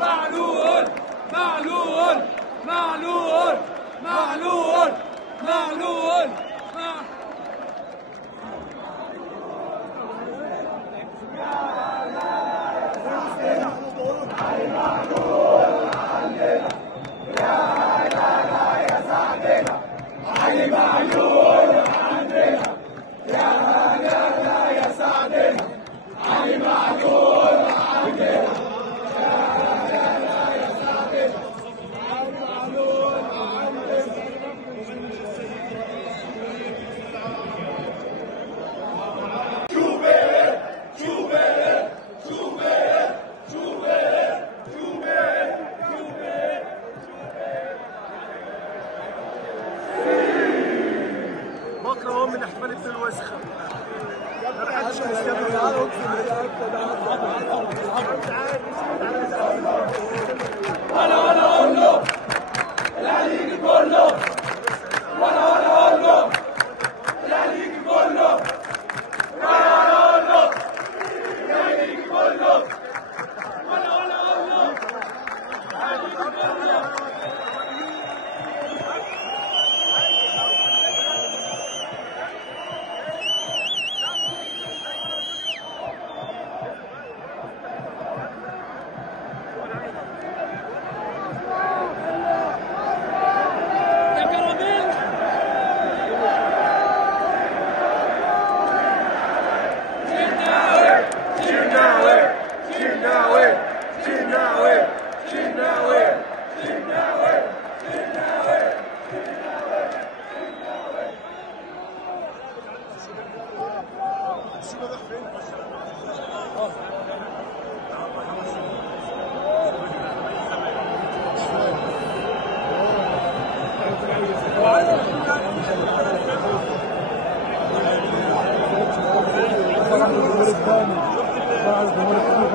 معلول معلول معلول معلول معلول علي معلول عندنا يا لا لا يا سعدنا علي معلول عندنا يا لا لا يا سعدنا علي معلول عندنا بكره هو من احتفالات الوسخه. ولا اقول له الاهلي يجي كله ولا اقول له الاهلي يجي كله ولا اقول له الاهلي يجي كله ولا اقول له الاهلي يجي كله. الجمهور الثاني